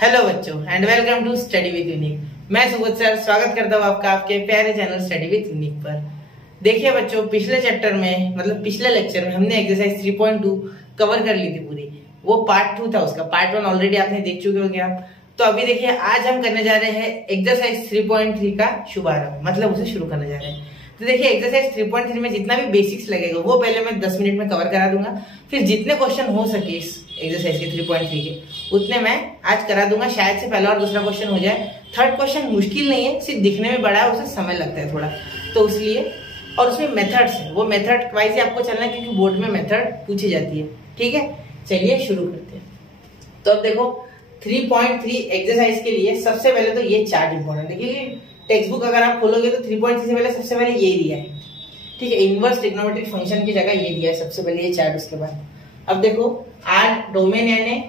Hello बच्चों and welcome to study with unique. मैं Subodh sir स्वागत करता हूँ आपका आपके प्यारे चैनल स्टडी विद यूनिक पर। देखिए बच्चों, पिछले चैप्टर में मतलब पिछले लेक्चर में हमने एक्सरसाइज 3.2 कवर कर ली थी पूरी। वो पार्ट 2 था, उसका पार्ट 1 ऑलरेडी आपने देख चुके होंगे आप। तो अभी देखिए आज हम करने जा रहे हैं एक्सरसाइज 3.3 का शुभारंभ, मतलब उसे शुरू करने जा रहे हैं। तो देखिए एक्सरसाइज 3.3 में जितना भी बेसिक्स लगेगा वो पहले मैं 10 मिनट में कवर करा दूंगा। फिर जितने क्वेश्चन हो सके इस एक्सरसाइज के 3.3 के उतने मैं आज करा दूंगा। शायद से पहला और दूसरा क्वेश्चन हो जाए। थर्ड क्वेश्चन मुश्किल नहीं है, सिर्फ दिखने में बड़ा है, उसे समय लगता है थोड़ा, तो इसलिए। और उसमें मेथड्स है, वो मेथड वाइज ही आपको चलना है क्योंकि बोर्ड में मेथड पूछी जाती है। ठीक है, चलिए शुरू करते हैं। तो अब देखो 3.3 एक्सरसाइज के लिए सबसे पहले तो ये चार्ट इंपॉर्टेंट है क्योंकि टेक्स्ट बुक अगर आप खोलोगे तो 3.3 से पहले सबसे पहले ये दिया है। ठीक है, इनवर्स ट्रिग्नोमेट्रिक फंक्शन की जगह ये दिया है सबसे पहले ये चार्ट। उसके बाद अब देखो आर डोमेन यानी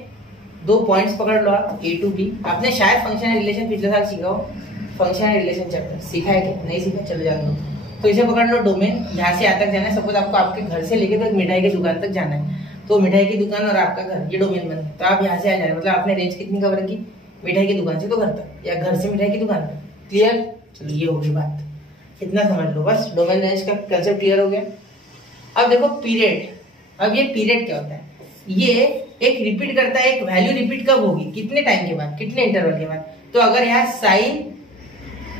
2 पॉइंट्स पकड़ लो आप ए टू बी। आपने शायद फंक्शन एंड रिलेशन पिछले साल सीखा हो, फंक्शन एंड रिलेशन चैप्टर सीखा है क्या? नहीं सीखा, चलो जान लो। तो इसे पकड़ लो डोमेन, जहां से यहाँ तक जाना है। सपोज आपको आपके घर से लेके तो एक मिठाई की दुकान तक जाना है, तो मिठाई की दुकान और आपका घर ये डोमेन बन है। तो आप यहाँ से आ जा रहे हैं, मतलब आपने रेंज कितनी कवर की? मिठाई की दुकान से तो घर तक, या घर से मिठाई की दुकान तक। क्लियर? चलो ये होगी बात, इतना समझ लो बस। डोमेन रेंज का कंसेप्ट क्लियर हो गया। अब देखो पीरियड। अब ये पीरियड क्या होता है? ये एक रिपीट करता है, एक वैल्यू रिपीट कब होगी, कितने टाइम के बाद, कितने इंटरवल के बाद। तो अगर यहाँ साइन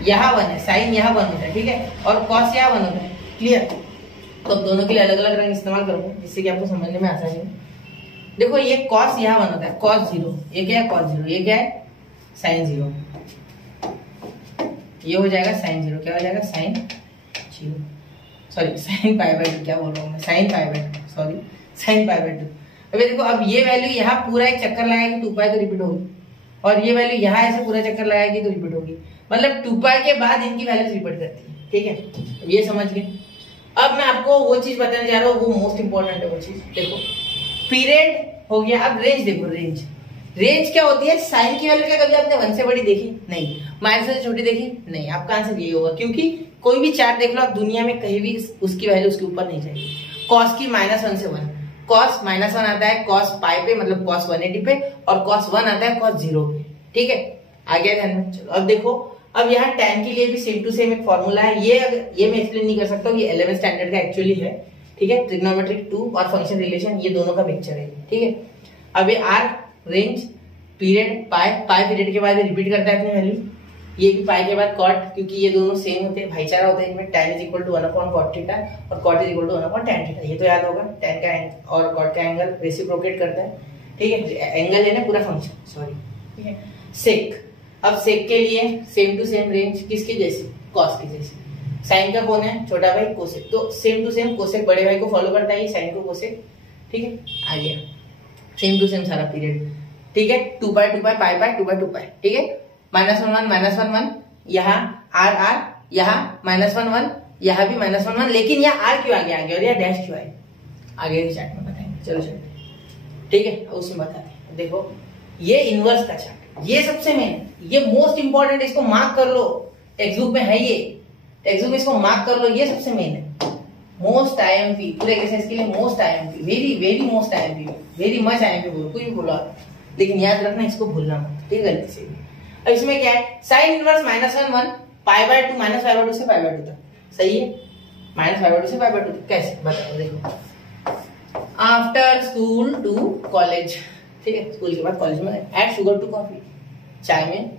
यहाँ 1 है, साइन यहाँ 1 होता है, ठीक है, और कॉस यहाँ 1 होता है। क्लियर? तो अब दोनों के लिए अलग अलग रंग इस्तेमाल करूंगा जिससे कि आपको समझने में आसानी हो। देखो ये कॉस यहाँ 1 होता है, कॉस 0, ये क्या है कॉस 0, ये क्या है साइन 0, ये हो जाएगा साइन 0, क्या हो जाएगा sine 0, sorry sine pi by 2, क्या बोल रहा हूँ मैं, sine pi by 2, sorry sine pi by 2। अभी देखो अब ये वैल्यू यहाँ पूरा एक चक्कर लगाएगी 2 पाई तो रिपीट होगी, और ये वैल्यू यहाँ ऐसे पूरा चक्कर लगाएगी तो रिपीट होगी। मतलब 2 पाई के बाद इनकी वैल्यू रिपीट करती है। ठीक है, ये समझ गए। अब मैं आपको वो चीज बताने जा रहा हूँ, वो मोस्ट इंपॉर्टेंट है वो चीज। देखो पीरियड हो गया, अब रेंज देखो। रेंज रेंज क्या होती है? साइन की वैल्यू क्या कभी आपने 1 से बड़ी देखी? नहीं। माइनस से छोटी देखी? नहीं। आपका आंसर यही होगा क्योंकि कोई भी चार्ट देख लो आप दुनिया में कहीं भी उसकी वैल्यू उसके ऊपर नहीं जाएगी। कॉस की -1 से 1, कॉस -1 आता है कॉस पाई पे, मतलब कॉस 180 पे, और कॉस 1 आता है कॉस 0 पे। ठीक है, आ गया ध्यान में? चलो अब देखो, अब यहाँ tan के लिए भी सेम टू सेम एक फॉर्मूला है। ये मैं एक्सप्लेन नहीं कर सकता हूँ, ये 11th स्टैंडर्ड का एक्चुअली है। ठीक है, ट्रिग्नोमेट्रिक 2 और फंक्शन रिलेशन ये दोनों का पिक्चर है। ठीक है, अब ये are range period pi period के बाद रिपीट करता है अपनी वैल्यू। ये भी पाई के बाद कॉट, क्योंकि ये दोनों सेम होते हैं, भाईचारा होता है इनमें। tan = 1/cot थीटा और cot = 1/tan थीटा, ये तो याद होगा। tan का और cot का एंगल रेसिप्रोकेट करता है। ठीक है, एंगल है ना पूरा फंक्शन, सॉरी। ठीक है, सेक। अब सेक के लिए सेम टू सेम रेंज किसकी जैसी? कॉस की जैसी। साइन का कौन है? छोटा भाई कोसेक, तो सेम टू सेम कोसेक बड़े भाई को फॉलो करता है, साइन को कोसेक। ठीक है, आ गया सेम टू सेम सारा पीरियड। ठीक है, 2 पाई 2 पाई पाई पाई 2 पाई 2 पाई। ठीक है, -1 1 यहाँ आर आर, यहाँ -1 1, यहाँ भी -1 1, लेकिन यहाँ आर क्यों आगे और यहाँ डैश क्यों आए आगे चार्ट में बताएंगे। चलो चलो, ठीक है, उसमें बताते हैं। देखो ये इनवर्स का चार्ट, ये सबसे मेन, ये मोस्ट इंपॉर्टेंट, इसको मार्क कर लो। टेक्स्ट बुक में है ये, टेक्स्ट बुक में इसको मार्क कर लो, ये सबसे मेन है। मोस्ट आईएमपी पूरे एक्सरसाइज के लिए, most IMP, very very most IMP, very much IMP बोलो, कुछ भी बोलो आप, लेकिन याद रखना इसको भूलना मत, ठीक है, गलती से। अब इसमें क्या है? साइन इनवर्स -1 1 पाई बाय 2 -π/2 से π/2 तक, सही है। -π/2 से π/2 तक कैसे बताओ? देखो आफ्टर स्कूल टू कॉलेज, ठीक है, स्कूल के बाद कॉलेज में ऐड शुगर टू कॉफी, चाय में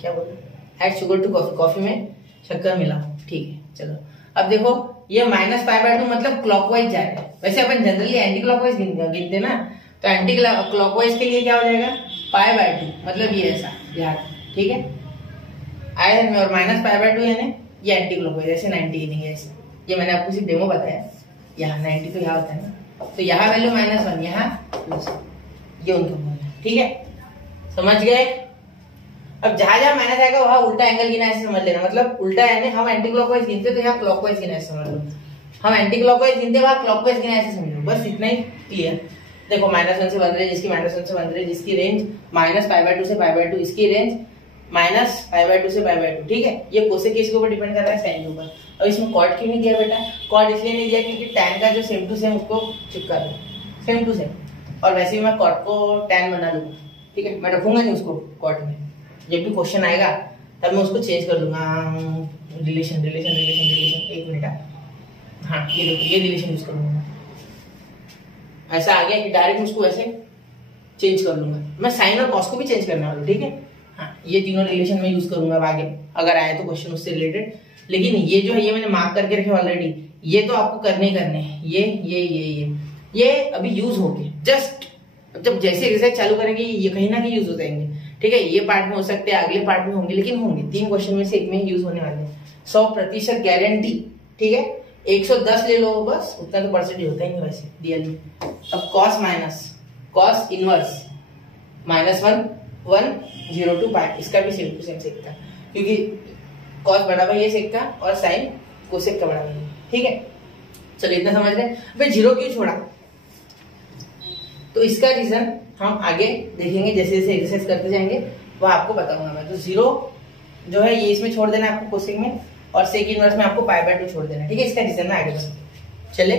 क्या बोला? Add sugar to coffee, coffee में शक्कर मिला। ठीक है, चलो अब देखो ये -π/2 मतलब क्लॉकवाइज जा रहा है। वैसे अपन जनरली एंटी क्लॉकवाइज गिनते ना, तो एंटी क्लॉकवाइज के लिए क्या हो जाएगा? π/2, मतलब ये ऐसा यार। ठीक है, आया में, और -π/2 यानी ये एंटी क्लॉकवाइज, ऐसे 90 गिनेंगे ऐसे। ये मैंने आपको सिर्फ डेमो बताया, यहाँ 90 तो यहाँ होता है ना, तो यहाँ वैल्यू -1, यहाँ +1, ये उनका बोलना है। ठीक है, समझ गए? अब जहां जहां माइनस आएगा वहां उल्टा एंगल गिना ऐसे समझ लेना, मतलब उल्टा यानी हम एंटी क्लॉकवाइज गिनते तो यहाँ क्लॉकवाइज गिना ऐसे समझ लो, हम एंटी क्लॉकवाइज गिनते वहां क्लॉकवाइज गिना ऐसे समझ लो, बस इतना ही क्लियर। देखो -1 से 1 रेंज, इसकी -1 से 1 रेंज, इसकी रेंज -π/2 से π/2, इसकी रेंज -π/2 से π/2। ठीक है, ये कोसेक किसके ऊपर डिपेंड कर रहा है? साइन के ऊपर। अब इसमें कॉट क्यों नहीं दिया बेटा? कॉट इसलिए नहीं दिया क्योंकि tan का जो सेम टू सेम उसको चिपका दो, सेम टू सेम, और वैसे भी मैं कॉट को tan बना लूंगा, ठीक है, मैं रखूंगा नहीं उसको कॉट में, जब भी क्वेश्चन आएगा तब मैं उसको चेंज कर दूंगा। रिलेशन रिलेशन रिलेशन रिलेशन, एक मिनट, हाँ ये देखो ये रिलेशन यूज करूंगा, ऐसा आ गया कि डायरेक्ट उसको ऐसे चेंज कर लूंगा। मैं साइन और कॉस को भी चेंज करने वाला हूँ, ठीक है। हाँ ये तीनों रिलेशन में यूज करूंगा अब आगे अगर आए तो क्वेश्चन उससे रिलेटेड। लेकिन ये जो है ये मैंने मार्क करके रखे ऑलरेडी, ये तो आपको करने ही करने हैं। ये अभी यूज होंगे, जस्ट जब जैसे एक्सरसाइज चालू करेंगे ये कहीं ना कहीं यूज हो जाएंगे, ठीक है। ये पार्ट में हो सकते हैं, अगले पार्ट में होंगे, लेकिन होंगे। 3 क्वेश्चन में से एक में यूज होने वाले हैं। 100% गारंटी, ठीक है। 110 ले लो बस, उतना तो परसेंटेज होता ही नहीं वैसे रियली। अब कॉस माइनस कॉस इनवर्स -1 1 0 2 पाई, इसका भी सेम टू सेम सेक था, क्योंकि कॉस बड़ा भाई ये सेक का और साइन कोसेक का बड़ा भाई, ठीक है। चलो इतना समझ रहे। भाई 0 क्यों छोड़ा, तो इसका रीजन हम आगे देखेंगे, जैसे जैसे एक्सरसाइज करते जाएंगे वो आपको बताऊंगा मैं। तो 0 जो है ये इसमें छोड़ देना आपको कोसेक में, और सेक इनवर्स में आपको π/2 छोड़ देना, ठीक है। इसका रीजन मैं आगे बताऊंगा। चले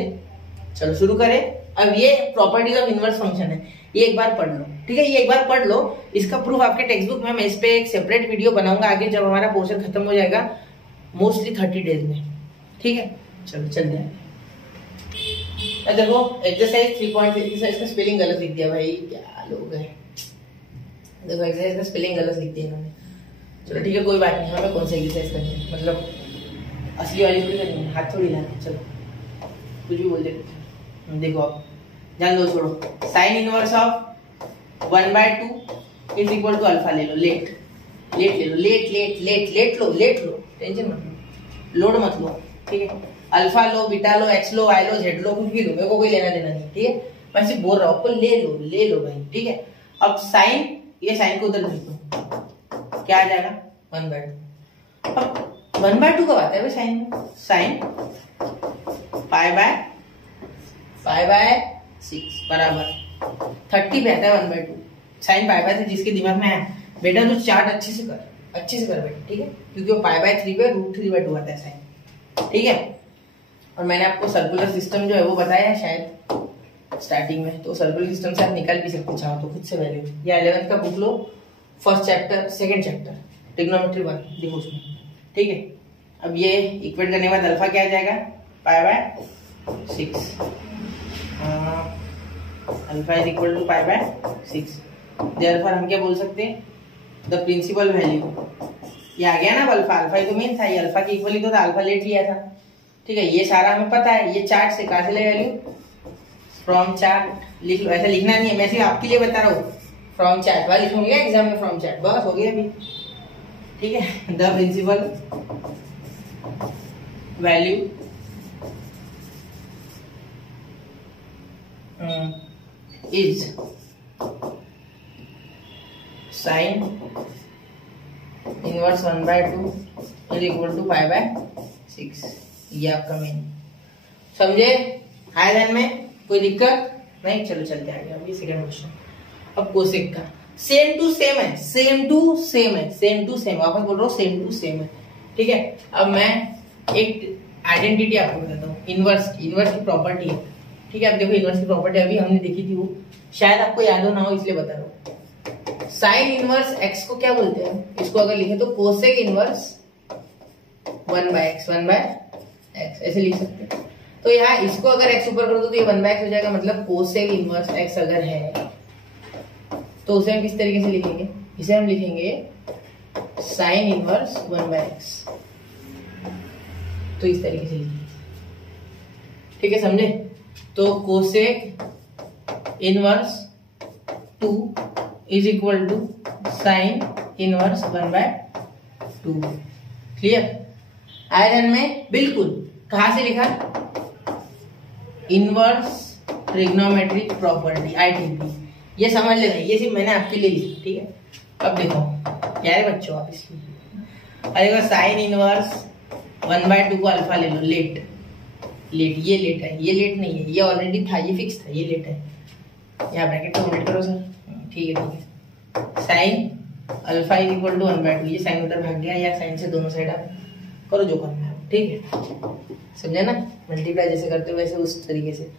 चलो शुरू करें। अब ये प्रॉपर्टीज ऑफ इनवर्स फंक्शन है, ये एक बार पढ़ लो, ठीक है। ये एक बार पढ़ लो, इसका प्रूफ आपके टेक्स्ट बुक में, मैं इस पे एक सेपरेट वीडियो बनाऊंगा आगे जब हमारा पोर्शन खत्म हो जाएगा, मोस्टली 30 डेज में, ठीक है। चलो चलते हैं। देखो एक्सरसाइज 3.6 इसका स्पेलिंग गलत लिख दिया भाई, क्या लोग हैं। देखो एक्सरसाइज का स्पेलिंग गलत लिख दिया इन्होंने। चलो ठीक है कोई बात नहीं, हमें कौन सी एक्सरसाइज करनी है, मतलब असली वाली थोड़ी करनी है, हाथ थोड़ी लाना। चलो कुछ भी बोल दे। देखो आप जान दो, छोड़ो। Sine inverse of 1/2 is equal to alpha ले लो, लेट ले लो, लेट लो, टेंशन मत लो, लोड मत लो, ठीक है। अल्फा लो, बीटा लो, एक्स लो, वाई लो, जेड लो, कुछ भी लो, मेरे को कोई लेना देना नहीं, ठीक है। मैं सिर्फ बोल रहा हूँ, ले लो भाई, ठीक है। अब साइन, ये साइन को उधर भेज दो, क्या आ जाएगा 1/2। अब 1/2 कब आता है भाई साइन में, साइन π/6 बराबर 30 पे आता है 1/2। साइन π/3 जिसके दिमाग में है बेटा तो चार्ट अच्छे से कर बेटा, ठीक है, क्योंकि वो π/3 पे √3/2 आता है साइन, ठीक है। और मैंने आपको सर्कुलर सिस्टम जो है वो बताया है शायद स्टार्टिंग में, तो सर्कुलर सिस्टम से आप निकाल भी सकते चाहो तो खुद से वैल्यू, या 11th का बुक लो, first chapter second chapter trigonometry 1 देखो उसमें, ठीक है। अब ये इक्वेट करने के बाद अल्फा क्या आ जाएगा π/6, alpha is equal to π/6। Therefore हम क्या बोल सकते हैं, द प्रिंसिपल वैल्यू, ये आ गया ना अल्फा, अल्फा ही तो मेन था, ये अल्फा के इक्वल ही तो था, अल्फा लेट लिया था, ठीक है। ये सारा हमें पता है, ये चार्ट से कहां से ले वैल्यू, फ्रॉम चार्ट लिख लो, ऐसा लिखना नहीं है, मैं सिर्फ आपके लिए बता रहा हूँ। फ्रॉम चार्ट वाला लिखूंगी एग्जाम में, फ्रॉम चार्ट बस हो गया अभी, ठीक है। The principal value is sin inverse 1/2 is equal to π/6। ये आपका मेन समझे, आए ध्यान में, कोई दिक्कत नहीं। चलो चलते आगे। अब ये सेकंड क्वेश्चन, अब कोसेक का सेम टू सेम है, सेम टू सेम वापस बोल रहा हूँ, सेम टू सेम है, ठीक है। अब मैं एक आइडेंटिटी आपको बताता हूँ, इनवर्स की प्रॉपर्टी है, ठीक है। अब देखो इनवर्स की प्रॉपर्टी अभी हमने देखी थी, वो शायद आपको याद हो ना हो इसलिए बता रहा हूँ। साइन इनवर्स एक्स को क्या बोलते हैं, इसको अगर लिखे तो कोसेक इनवर्स 1/x ऐसे लिख सकते हैं। तो यहाँ इसको अगर x ऊपर कर दो तो ये 1/x हो जाएगा, मतलब कोसेक इनवर्स x अगर है तो उसे हम किस तरीके से लिखेंगे, इसे हम लिखेंगे साइन इनवर्स 1/x, तो इस तरीके से लिखेंगे, ठीक है, समझे। तो cosec inverse 2 is equal to sine inverse 1/2, clear. आयरन में बिल्कुल कहां से लिखा, इनवर्स ट्रिग्नोमेट्रिक प्रॉपर्टी ITP, ये समझ लेना, ये सिर्फ मैंने आपके लिए लिखी, ठीक है। अब देखो प्यारे बच्चों आप इसलिए, अरे साइन इनवर्स 1/2 को अल्फा ले लो, लेट ये लेट है, ये लेट नहीं है, ये ऑलरेडी था, ये फिक्स था, ये लेट है। यहाँ ब्रैकेट को ओमिट करो सर, ठीक है। Sine alpha is equal to 1/2, ये साइन उधर भाग गया, या साइन से दोनों साइड आप करो जो करना है, ठीक है, समझे ना। मल्टीप्लाई जैसे करते हो वैसे उस तरीके से,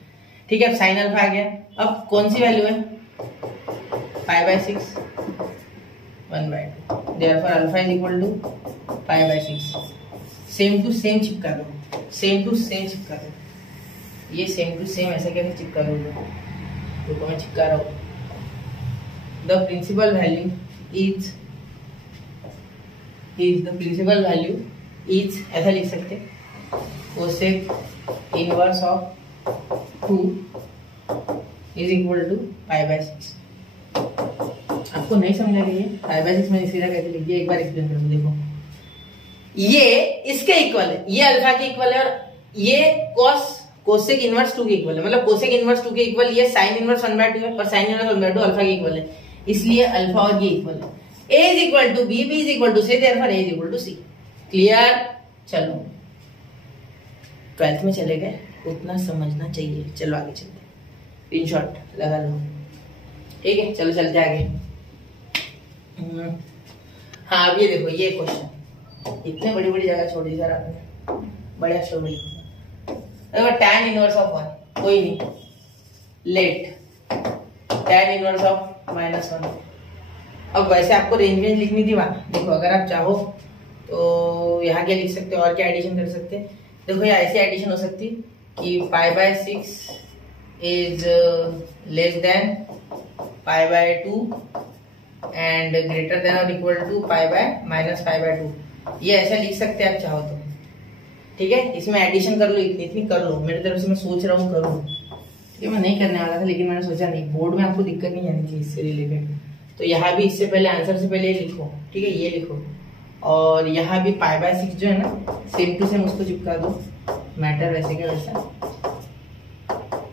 ठीक है। अब साइन अल्फा आ गया, अब कौन सी वैल्यू है, π/6, 1/2। Therefore alpha is equal to π/6। Same to same चिपका दो, सेम टू सेम चिपका दो, ये सेम टू सेम ऐसे कैसे चिपका दोगे? तो मैं चिपका रहा हूँ। The principal value is the principal value is ऐसा लिख सकते, cosec inverse of 2 is equal to π/6। आपको नहीं समझा कि ये π/6 मैंने सीधा कैसे लिख दिया, एक बार एक्सप्लेन कर दो। देखो ये इसके इक्वल है, ये अल्फा के इक्वल है, और ये कोसेक इनवर्स 2 के इक्वल है, मतलब कोसेक इनवर्स 2 के इक्वल ये साइन इनवर्स 1/2 है, और साइन इनवर्स 1/2 अल्फा के इक्वल है, इसलिए अल्फा और ये इक्वल है। A is equal to B, B is equal to C, therefore A is equal to C. Clear? चलो 12th में चले गए, उतना समझना चाहिए। चलो आगे चलते, इन शॉर्ट लगा लो, ठीक है? चलो चलते आगे। हाँ अब ये देखो, ये क्वेश्चन इतने बड़ी बड़ी जगह छोड़ दी सर आपने, बड़े अक्षर में देखो। tan इनवर्स ऑफ 1 कोई नहीं, लेट tan इनवर्स ऑफ -1। अब वैसे आपको रेंज लिखनी थी वहां, देखो अगर आप चाहो तो यहाँ क्या लिख सकते हो, और क्या एडिशन कर सकते? देखो ये ऐसी एडिशन हो सकती कि π/6 is less than π/2 and greater than or equal to π/-π/2। ये ऐसा लिख सकते हैं आप चाहो तो, ठीक है? इसमें एडिशन कर लो, इतनी कर लो। मेरी तरफ से मैं सोच रहा हूँ करूँ, ठीक है? मैं नहीं करने वाला था, लेकिन मैंने सोचा नहीं, बोर्ड में आपको दिक्कत नहीं आनी चाहिए इससे रिलेटेड। तो यहाँ भी इससे पहले आंसर से पहले ये लिखो, ठीक है? ये लिखो, और यहाँ भी π/6 जो है ना, सेम टू सेम उसको चिपका दो, मैटर वैसे का वैसा।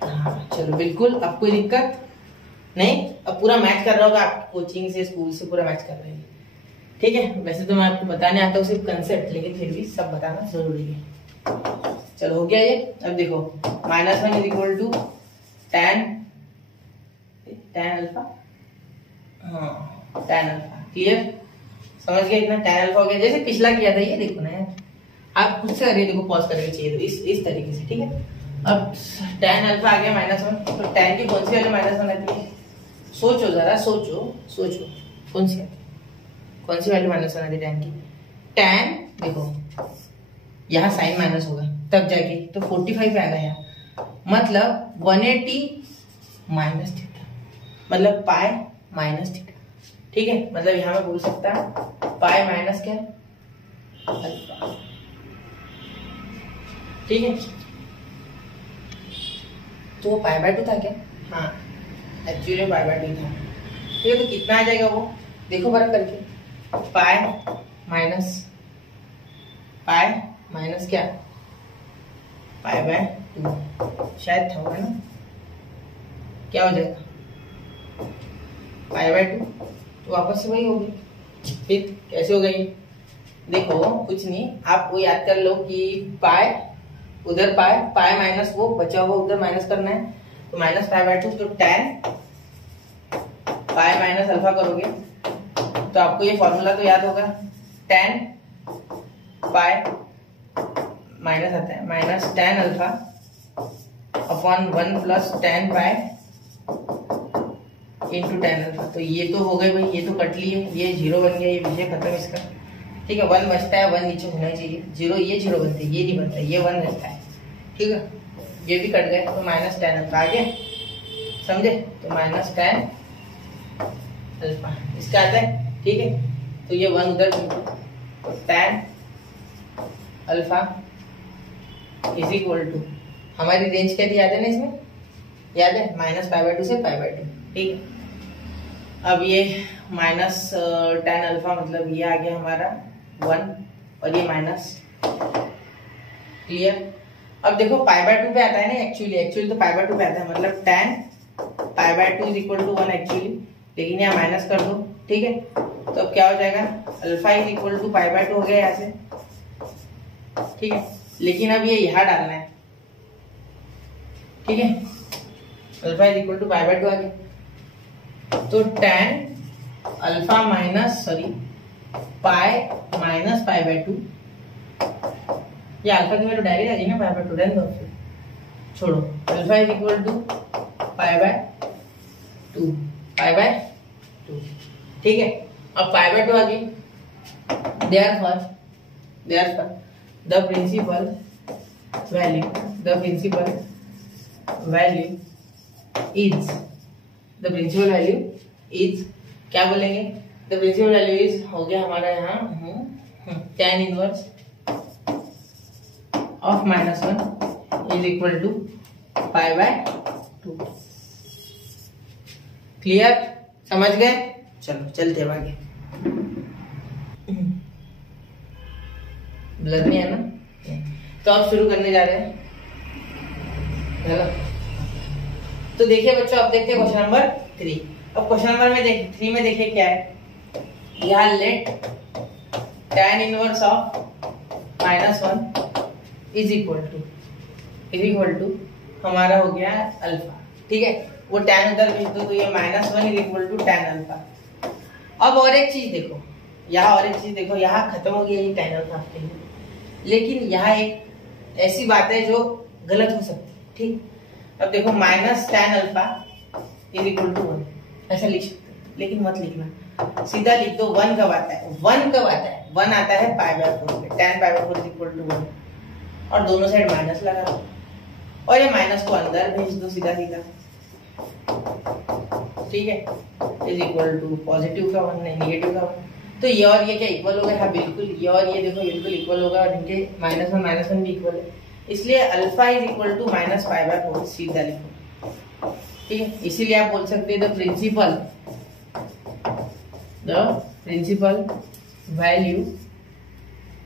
हाँ चलो, बिल्कुल अब कोई दिक्कत नहीं, अब पूरा मैच कर रहा होगा, आप कोचिंग से स्कूल से पूरा मैच कर रहे हैं, ठीक है? वैसे तो मैं आपको बताने आता हूँ सिर्फ कंसेप्ट, लेकिन फिर भी सब बताना जरूरी है। चलो हो गया ये। अब देखो -1 is equal to tan alpha, हाँ tan अल्फा। क्लियर? समझ गए? इतना tan अल्फा हो गया, जैसे पिछला किया था। ये देखो ना यार, आप खुद से करिए, देखो पॉज करके चाहिए तो इस तरीके से, ठीक है? अब tan अल्फा आ गया -1, तो tan की कौन सी वैल्यू -1 आती है? सोचो जरा, सोचो कौन सी वैल्यू -1 आती है tan की? tan देखो यहाँ साइन माइनस होगा तब जाके, तो 45 आएगा यहाँ, मतलब 180 माइनस थीटा, मतलब π-θ, ठीक है? मतलब यहाँ मैं बोल सकता पाई माइनस क्या, अल्फा, ठीक है? तो वो π/2 था क्या? हाँ एक्चुअली π/2 था, ठीक है? तो कितना आ जाएगा वो, देखो वर्क करके, पाई माइनस क्या, π/2 शायद था, होगा ना? क्या हो जाएगा π/2, तो वापस से वही होगी। फिर कैसे हो गई? देखो कुछ नहीं, आप वो याद कर लो कि पाई उधर पाई माइनस वो बचा हुआ उधर माइनस करना है, तो -π/2, तो tan पाई माइनस अल्फा करोगे तो आपको ये फॉर्मूला तो याद होगा, tan पाई माइनस आता है minus tan alpha upon 1 plus tan pi into tan alpha. तो ये तो हो गए भाई, ये तो कट लिए, ये 0 बन गया, ये विषय खत्म इसका, ठीक है? 1 बचता है, 1 नीचे होना चाहिए, 0 ये 0 बनते, ये नहीं बनता, ये 1 रहता है, ठीक है? ये भी कट गए, तो -tan अल्फा आ गया, समझे? तो -tan अल्फा इसका आता है, ठीक है? तो ये 1 उधर, तो tan alpha is equal to, हमारी रेंज क्या थी याद है ना इसमें? याद है, -π/2 से π/2, ठीक है? अब ये -tan अल्फा मतलब ये आ गया हमारा 1 और ये माइनस, क्लियर? अब देखो π/2 पे आता है ना, एक्चुअली तो π/2 पे आता है, मतलब tan π/2 is equal to 1 actually, लेकिन यहाँ माइनस कर दो, ठीक है? तो अब क्या हो जाएगा, अल्फा इज इक्वल टू π/2 हो गया यहाँ से, ठीक है? लेकिन अब ये यहाँ डालना है, ठीक है? अल्फा इज इक्वल टू π/2 आ गया, तो tan अल्फा पाई माइनस π/2, ये अल्फा की वैल्यू डायरेक्ट आ जाएगी ना π/2, रहने दो फिर, छोड़ो। अल्फा इज इक्वल टू π/2, ठीक है? अब पाई बाय 2 आ गई। Therefore, the principal value is क्या बोलेंगे? The principal value is हो गया हमारा यहाँ tan inverse of -1 is equal to pi by 2। Clear? समझ गए? चलो चलते हैं आगे। ब्लर नहीं है ना? तो अब शुरू करने जा रहे हैं, है ना? तो देखिए बच्चों, अब देखते हैं क्वेश्चन नंबर 3। अब क्वेश्चन नंबर में 3 में देखिए क्या है। यहाँ let tan inverse of -1 is equal to हमारा हो गया अल्फा। ठीक है, वो tan उधर भेज दो तो ये -1 is equal to tan alpha. अब और एक चीज देखो, यहाँ खत्म हो गया ये tan अल्फा आपके लिए, लेकिन यहाँ एक ऐसी बात है जो गलत हो सकती है। ठीक, अब देखो -tan alpha is equal to 1 ऐसा लिख सकते हैं, लेकिन मत लिखना, सीधा लिख दो 1 कब आता है। 1 आता है पाई बाय 4 पे, tan pi by 4 is equal to 1 और दोनों साइड माइनस लगा दो और ये माइनस को अंदर भेज दो सीधा। ठीक है, इज इक्वल टू पॉजिटिव का 1 नहीं नेगेटिव का 1। तो ये और ये क्या इक्वल होगा? हाँ बिल्कुल, ये और ये देखो बिल्कुल इक्वल होगा और इनके -1 भी इक्वल है, इसलिए alpha is equal to -pi by 4 सीधा लिखो। ठीक है, इसीलिए आप बोल सकते हैं the principal value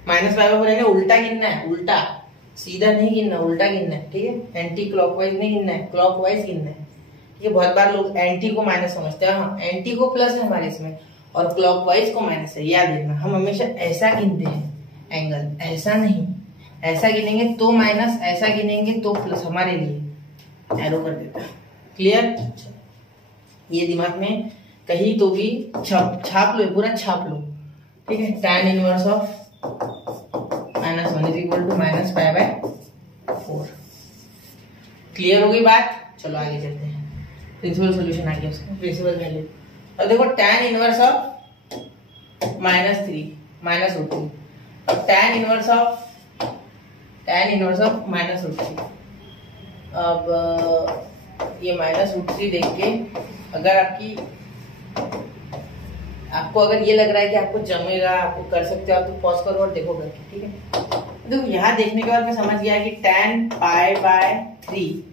-pi by 4 है, उल्टा गिनना है, उल्टा, सीधा नहीं गिनना, उल्टा गिनना है। ठीक है, एंटी क्लॉकवाइज नहीं गिनना है, क्लॉकवाइज गिनना है। ठीक है, बहुत बार लोग एंटी को माइनस समझते हैं, हाँ एंटी को प्लस है हमारे इसमें और क्लॉकवाइज को माइनस है, याद रखना। हम हमेशा ऐसा गिनते हैं एंगल, ऐसा नहीं, ऐसा गिनेंगे तो माइनस, ऐसा गिनेंगे तो प्लस, हमारे लिए एरो कर देता है। क्लियर? ये दिमाग में कहीं तो भी छाप लो, पूरा छाप लो। ठीक है, tan inverse of -1 is equal to -pi by 4। Clear हो गई बात? चलो आगे चलते हैं, प्रिंसिपल सॉल्यूशन आ गया उसका, प्रिंसिपल वैल्यू। अब देखो tan इनवर्स ऑफ -3 -√3, अब tan इनवर्स ऑफ -√3, अब ये -√3 देख के अगर आपको अगर ये लग रहा है कि आपको जमेगा, आपको कर सकते हो, आप तो पॉज करो और देखो करके। ठीक है, देखो यहाँ देखने के बाद मैं समझ गया कि tan पाई बाय 3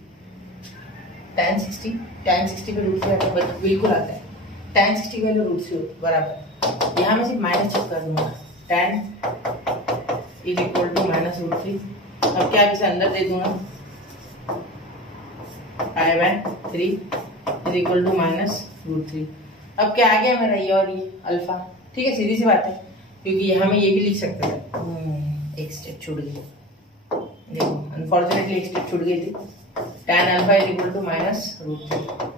tan 60 पे √3 आता है, बिल्कुल आता है। tan 60 की वैल्यू √3 होती बराबर। यहाँ मैं सिर्फ माइनस चेक कर दूंगा, tan इज इक्वल टू -√3। अब क्या इसे अंदर दे दूंगा, pi by 3 is equal to -√3। अब क्या आ गया मेरा, ये और ये अल्फा। ठीक है, सीधी सी बात है, क्योंकि यहाँ में ये भी लिख सकते थे। एक स्टेप छूट गई, देखो अनफॉर्चुनेटली एक स्टेप छूट गई थी। tan alpha is equal to -√3।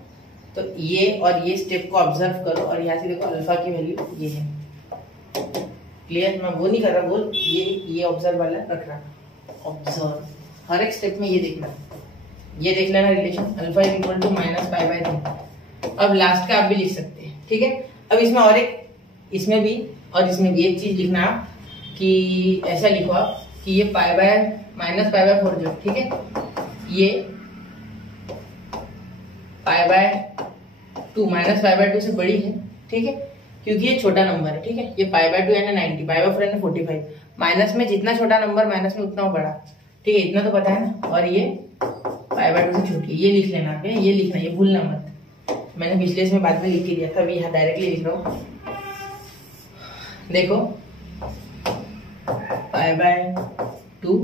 तो ये और ये स्टेप को ऑब्जर्व करो और यहाँ से देखो अल्फा की वैल्यू ये है। क्लियर? मैं वो नहीं कर रहा, बोल ये ऑब्जर्व वाला रख रहा, ऑब्जर्व हर एक स्टेप में ये देखना, ये देख लेना relation, alpha is equal to -pi by 3। अब लास्ट का आप भी लिख सकते हैं। ठीक है, अब इसमें और एक, इसमें भी और इसमें भी एक चीज लिखना आप कि ऐसा लिखो आप कि ये पाई बाय -पाई बाय 4 जो, ठीक है, ये पाई बाय 2 -पाई बाय 2 से बड़ी है। ठीक है, क्योंकि ये छोटा नंबर है। ठीक है, ये पाई बाय 2 यानी 90, पाई बाय 4 यानी 45। माइनस में जितना छोटा नंबर माइनस में उतना बड़ा। ठीक है, इतना तो पता है ना। और ये पाई बाय 2 से छोटी, ये लिख लेना आप, ये लिखना, ये भूलना मत। मैंने पिछले इसमें बाद में लिख के दिया था, अभी यहाँ डायरेक्टली लिख रहा हूँ। देखो पाई बाय 2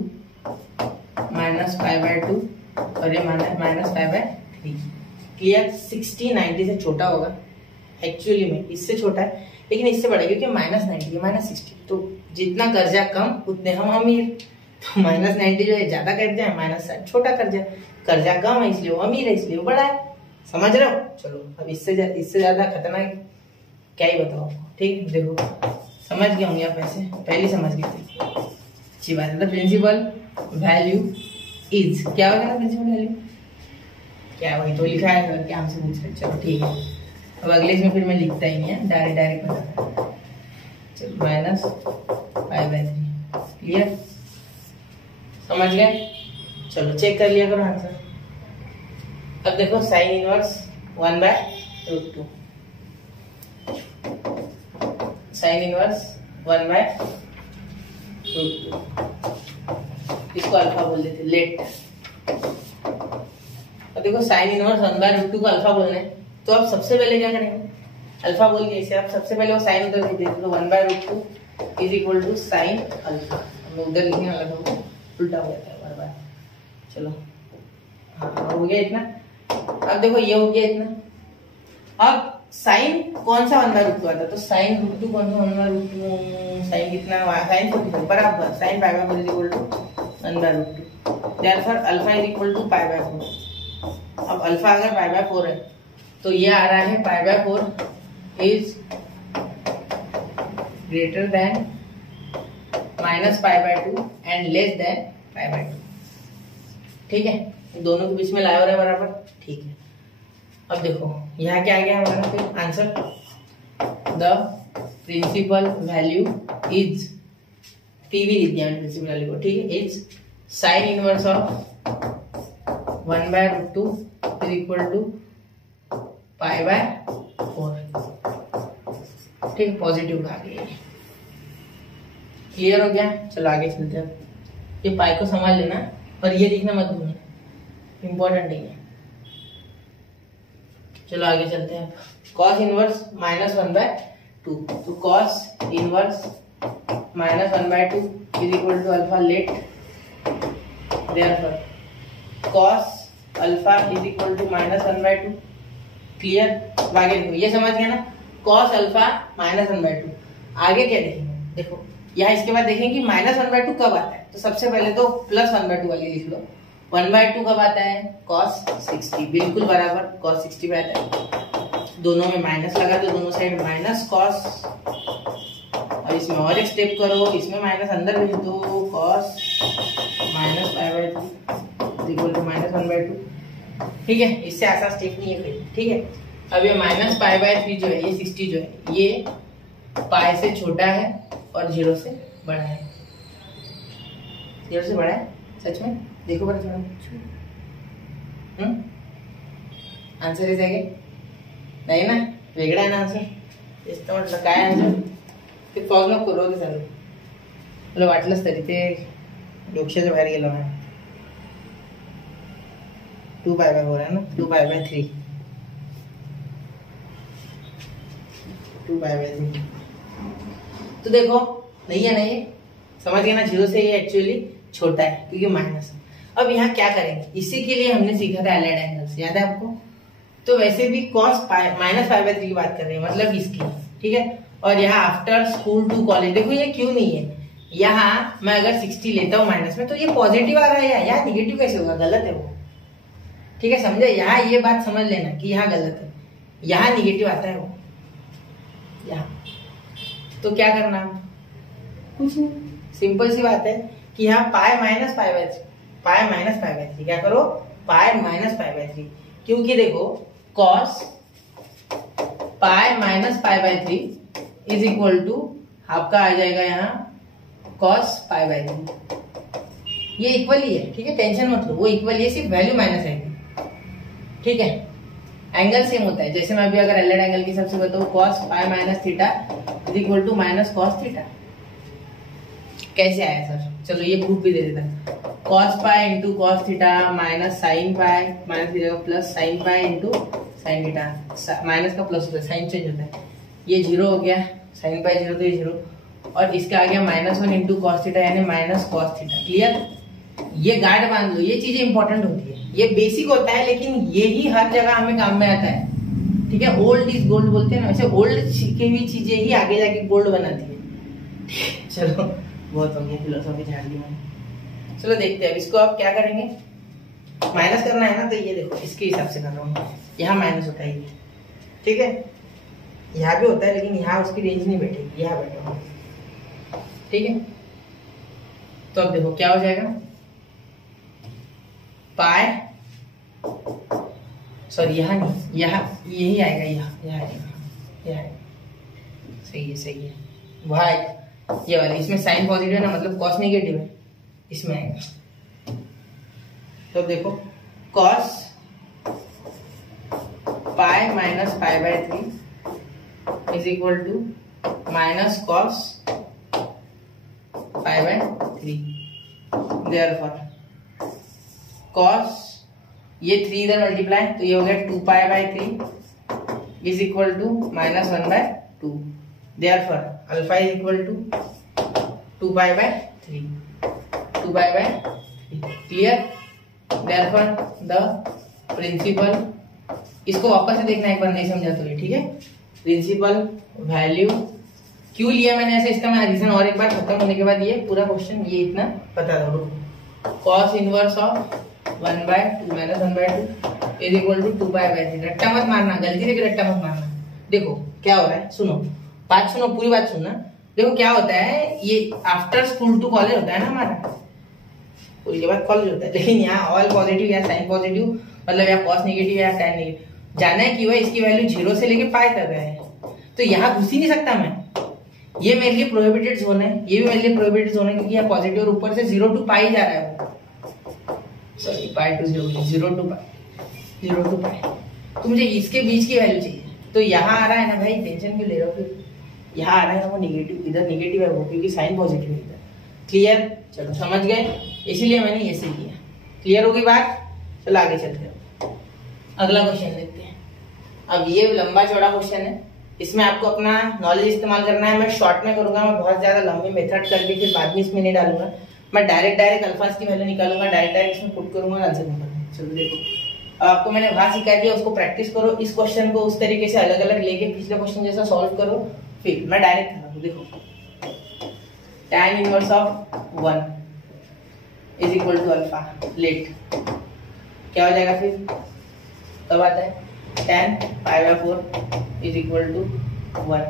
-पाई बाय 2 और ये -पाई बाय 3। क्लियर? 60 90 से छोटा होगा, एक्चुअली में इससे छोटा है, लेकिन इससे बड़ा, क्योंकि -90 -60, तो जितना कर्जा कम उतने हम अमीर। तो -90 जो है ज्यादा कर्जा है, -60 छोटा कर्जा कम है इसलिए वो अमीर है, इसलिए वो बड़ा है। समझ रहे हो? चलो अब इससे ज्यादा खतरनाक क्या ही बताओ आपको। ठीक, देखो समझ गए होंगे आप, ऐसे पहले समझ गए थे, अच्छी बात है। तो प्रिंसिपल वैल्यू इज क्या होगा ना, प्रिंसिपल वैल्यू क्या, वही तो लिखा है, क्या हमसे पूछ रहे। चलो ठीक है, अब अगले इसमें फिर मैं लिखता ही नहीं है, डायरेक्ट बताता है। चलो -π/3 क्लियर, समझ गए। चलो चेक कर लिया करो आंसर। अब देखो साइन इनवर्स 1/√2, साइन इनवर्स 1/√2, इसको अल्फा बोल देते लेट। अब देखो साइन इनवर्स 1/√2 को अल्फा बोलना है, तो आप सबसे पहले क्या करेंगे, अल्फा बोल के इसे आप सबसे पहले वो साइन उधर लिख देते, तो 1/√2 is equal to sine alpha. हमें उधर लिखने वाला था वो उल्टा हो जाता है बार बार। चलो हाँ हो गया इतना। अब देखो ये हो गया इतना। अब साइन कौन सा 1/√2 आता है, तो साइन √2 कौन सा 1/√2, साइन कितना, साइन बराबर sine π/4 is equal to 1/√2, therefore alpha is equal to π/4। अब अल्फा अगर π/4 है तो ये आ रहा है π/4 is greater than -π/2 and less than π/2। ठीक है, दोनों के बीच में लाया हो रहा है बराबर, ठीक है। अब देखो यहाँ क्या आ गया हमारा फिर answer, the principal value is, PV लिख दिया प्रिंसिपल वैल्यू को, ठीक है, is sine inverse of 1/√2 is equal to π/4। ठीक है, पॉजिटिव आ गया, क्लियर हो गया। चलो आगे चलते हैं। ये पाई को समझ लेना और ये लिखना मत भूलना, इंपॉर्टेंट है ये। चलो आगे चलते हैं। कॉस इनवर्स -1/2, तो cos inverse -1/2 is equal to alpha let, therefore cos alpha is equal to -1/2। Clear, आगे देखो ये समझ गया ना, कॉस अल्फा -1/2। आगे क्या देखेंगे, देखो यहाँ इसके बाद देखेंगे कि -1/2 कब आता है, तो सबसे पहले तो +1/2 वाली लिख लो। 1/2 कब आता है, cos 60, बिल्कुल बराबर cos 60 पे आता है। दोनों में माइनस लगा दो, दोनों साइड माइनस cos, और इसमें और एक स्टेप करो, इसमें माइनस अंदर भेज दो, cos -π/2 इक्वल टू -1/2। ठीक है, इससे आसान स्टेप नहीं है फिर। ठीक है, अब ये -π/3 जो है, ये 60 जो है, ये पाई से छोटा है और 0 से बड़ा है। 0 से बड़ा है, सच में देखो पर थोड़ा। आंसर इज आगे नाही ना, वेगळा आहे ना आन्सर, इसका म्हटलं काय आन्सर ते पॉज नको करू दे चालू, मला वाटलंच तरी ते डोक्याच्या बाहेर गेलं ना। 2π/4 है ना, 2π/3, 2π/3। तो देखो नहीं है ना, ये समझ गए ना, 0 से ये एक्चुअली छोटा है क्योंकि माइनस। अब यहाँ क्या करेंगे, इसी के लिए हमने सीखा था एलाइड एंगल्स, याद है आपको। तो वैसे भी cos -π/3 की बात कर रहे हैं, मतलब इसकी। ठीक है, और यहाँ आफ्टर स्कूल टू कॉलेज, देखो ये क्यों नहीं है, यहाँ मैं अगर 60 लेता हूँ माइनस में तो ये पॉजिटिव आ रहा है, यहाँ निगेटिव कैसे होगा, गलत है वो। ठीक है, समझे, यहाँ ये बात समझ लेना कि यहाँ गलत है, यहाँ निगेटिव आता है वो यहाँ। तो क्या करना, कुछ नहीं, सिंपल सी बात है कि यहाँ पाई -π/3 क्या करो, पाई -π/3, क्योंकि देखो cos pi -π/3 is equal to आपका आ जाएगा यहाँ cos π/3। ये इक्वल ही है, ठीक है, टेंशन मत लो, वो इक्वल ही है, सिर्फ वैल्यू माइनस आएगी। ठीक है, एंगल सेम होता है, जैसे मैं अभी अगर एलएड एंगल की सबसे बताऊं, cos pi -θ is equal to -cos θ। कैसे आया सर, चलो ये प्रूफ भी दे देता है। cos pi into cos theta minus sine pi, minus की जगह plus sine pi into sine theta, minus का प्लस होता है, साइन चेंज होता है, ये 0 हो गया, साइन पाई 0 तो ये 0, और इसका आ गया -1 इंटू cos थीटा यानी -cos थीटा। क्लियर, ये गाइड बांध लो, ये चीजें इंपॉर्टेंट होती है, ये बेसिक होता है लेकिन यही हर जगह हमें काम में आता है। ठीक है, ओल्ड इज गोल्ड बोलते हैं ना, वैसे ओल्ड सीखी हुई चीजें ही आगे जाके गोल्ड बनाती है। चलो बहुत हो गया फिलोसॉफी झाड़ दी मैंने। चलो देखते हैं अब इसको आप क्या करेंगे, माइनस करना है ना, तो ये देखो इसके हिसाब से कर रहा हूँ, यहाँ माइनस होता है ये। ठीक है, यहाँ भी होता है लेकिन यहाँ उसकी रेंज नहीं बैठेगी, यहाँ बैठेगा। ठीक है, तो अब देखो क्या हो जाएगा, पाई सॉरी यहाँ नहीं, यहाँ यही आएगा, यहाँ आएगा। सही है। भाई ये वाली, इसमें साइन पॉजिटिव है ना, मतलब कॉस नेगेटिव है, इसमें आएगा। तो देखो cos pi minus pi by 3 is equal to minus cos pi by 3। Therefore cos ये 3 इधर मल्टीप्लाई, तो ये हो गया 2 pi by 3 is equal to minus 1 by 2। Therefore alpha is equal to 2 pi by 3, 2 pi by 3। Clear? Therefore the principal, इसको वापस से देखना एक बार, नहीं समझा तो ये, ठीक है। प्रिंसिपल वैल्यू क्यों लिया मैंने ऐसे, इसका मैं रीजन और एक बार खत्म होने के बाद ये पूरा क्वेश्चन ये इतना बता दो। Cos inverse of 1 by 2 minus 1 by 2 is equal to 2 pi by 3। रट्टा मत मारना, गलती से भी रट्टा मत मारना। देखो क्या हो रहा है, सुनो बात, सुनो पूरी बात सुनना। देखो क्या होता है, ये आफ्टर स्कूल टू कॉलेज होता है ना हमारा, स्कूल के बाद कॉलेज होता है, लेकिन यहाँ ऑल पॉजिटिव या साइन पॉजिटिव, मतलब या कॉस नेगेटिव या टैन नेगेटिव, जाना है कि वह इसकी वैल्यू 0 से लेके पाई तक है, तो यहाँ घुस ही नहीं सकता मैं। ये मेरे लिए प्रोहिबिटेड जोन है, ये भी मेरे लिए प्रोहिबिटेड जोन है, क्योंकि यहाँ पॉजिटिव और ऊपर से 0 टू पाई जा रहा है, sorry pi to 0 to pi, 0 to pi. तो मुझे इसके बीच की वैल्यू चाहिए, तो यहाँ आ रहा है ना भाई, टेंशन क्यों ले रहे हो, फिर यहाँ आ रहा है वो निगेटिव, इधर निगेटिव है वो, क्योंकि साइन पॉजिटिव है इधर। क्लियर? चलो समझ गए, इसीलिए मैंने ये से किया। क्लियर होगी बात? चलो आगे चलते हैं, अगला क्वेश्चन देखते हैं। अब ये लंबा चौड़ा क्वेश्चन है, इसमें आपको अपना नॉलेज इस्तेमाल करना है। मैं शॉर्ट में करूंगा, मैं बहुत ज्यादा लंबी मेथड करके फिर बाद में इसमें नहीं डालूंगा। मैं डायरेक्ट अल्फाज की वैल्यू निकालूंगा, डायरेक्ट इसमें पुट करूंगा, आंसर निकालूंगा। चलो देखो, आपको मैंने वहां सिखा दिया, उसको प्रैक्टिस करो, इस क्वेश्चन को उस तरीके से अलग अलग लेके पिछले क्वेश्चन जैसा सॉल्व करो, फिर मैं डायरेक्ट कर रहा हूँ। देखो tan inverse of 1 is equal to alpha, let क्या हो जाएगा फिर, तब आता है tan pi by 4 is equal to 1।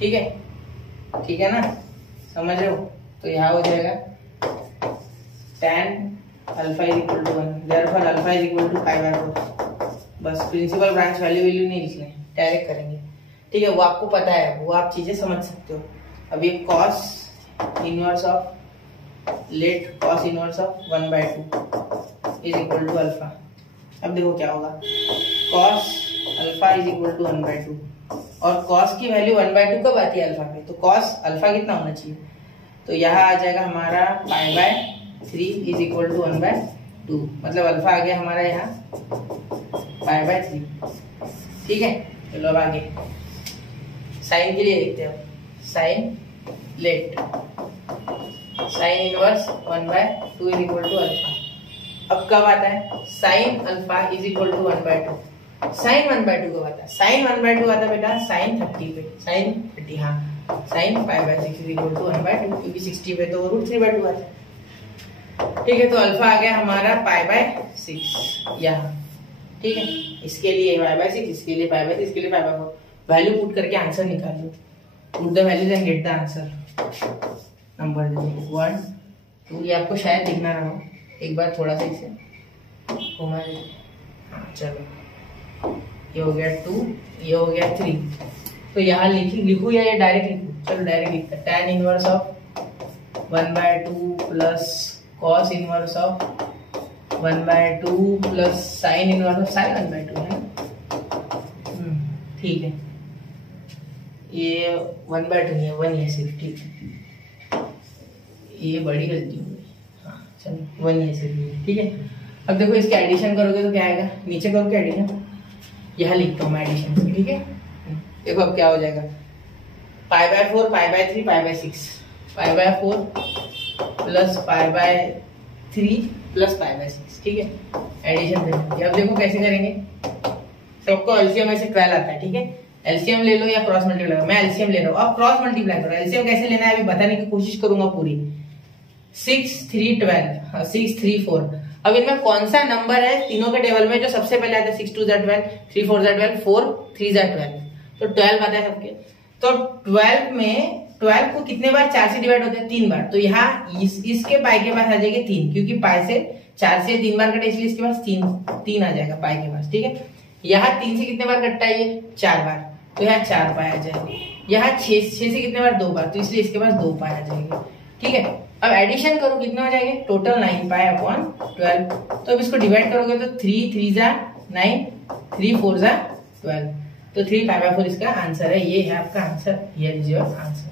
ठीक है ना, समझ रहे हो? तो यहाँ हो जाएगा tan alpha is equal to 1, therefore alpha is equal to pi by 4। बस प्रिंसिपल ब्रांच वैल्यू नहीं लिखना है, डायरेक्ट करेंगे। ठीक है, वो आपको पता है, वो आप चीजें समझ सकते हो। अब ये cos inverse of let cos inverse of 1 by 2 is equal to alpha. अब देखो क्या होगा, cos alpha is equal to 1 by 2, और cos की वैल्यू 1 बाय 2 कब आती है अल्फा पे, तो cos अल्फा कितना होना चाहिए, तो यहाँ आ जाएगा हमारा pi by 3 is equal to 1 by 2, मतलब अल्फा आ गया हमारा यहाँ पाई बाय 3। ठीक है, चलो अब आगे साइन के लिए लिखते हैं। Sine let sine inverse 1 by 2 is equal to alpha. अब कब आता है sine alpha is equal to 1 by 2, sine 1 by 2 कब आता है, साइन 1 बाय 2 आता है बेटा साइन 30 पे, साइन 30, हाँ sine pi by 6 is equal to 1 by 2, क्योंकि 60 पे तो रूट 3 बाय 2 आता है। ठीक है, तो अल्फा आ गया हमारा पाई बाय 6 यहाँ। ठीक है, इसके लिए पाई बाय 6, इसके लिए पाई बाय 6, इसके लिए पाई बाय 4, वैल्यू पुट करके आंसर निकाल लो। Put the values and get the answer. Number 1 2, ये आपको शायद दिखना रहा हो, एक बार थोड़ा सा इसे घुमा दीजिए। हाँ चलो, ये हो गया 2, ये हो गया 3। तो यहाँ लिखूँ या ये डायरेक्ट लिखूँ, चलो डायरेक्ट लिखते हैं। tan inverse of 1 by 2 plus cos inverse of 1 by 2 plus sine inverse of sine 1 by 2 है ना। ठीक है, ये 1 बाय 2 नहीं है, 1 ही है सिर्फ। ठीक है, ये बड़ी गलती हुई। हाँ चलो 1 ही है सिर्फ। ठीक है, अब देखो इसके एडिशन करोगे तो क्या आएगा, नीचे करो क्या एडिशन, यहाँ लिखता हूँ मैं एडिशन। ठीक है, देखो अब क्या हो जाएगा, पाई by 4 pi by 3 pi by 6, pi by 4 plus pi by 3 plus pi by 6। ठीक है, एडिशन करेंगे। अब देखो कैसे करेंगे, सबको एलसीएम में से 12 आता है। ठीक है, एलसीएम ले लो या क्रॉस मल्टीप्लाई, मैं एलसीएम ले रहा हूँ। अब क्रॉस मल्टीप्लाई करो, एलसीएम कैसे लेना है अभी बताने की कोशिश करूंगा पूरी। 6 3 12, 6 3 4। अब इनमें कौन सा नंबर है तीनों के टेबल में जो सबसे पहले आता है, 6 2 12, 3 4 12, 4 3 12, तो 12 आता है सबके। तो 12 में 12 को कितने बार 4 से डिवाइड होते हैं, 3 बार। तो यहाँ इसके पाई के पास आ जाएगी 3, क्योंकि पाई से 4 से 3 बार कटे इसलिए इसके पास 3 आ जाएगा पाई के पास, ठीक है। यहाँ 3 से कितने बार कटता है ये 4 बार, तो यहाँ 4 पाई आ जाएगी। यहाँ 6 से कितने बार 2 बार, तो इसलिए इसके पास 2 पाई आ जाएगी, ठीक है। अब एडिशन करो कितना हो जाएगा टोटल 9 पाई अपॉन 12। तो अब इसको डिवाइड करोगे तो 3 3 जा 9, 3 4 जा 12, तो 3 पाई बाय 4 इसका आंसर है। ये है आपका answer, here is your answer,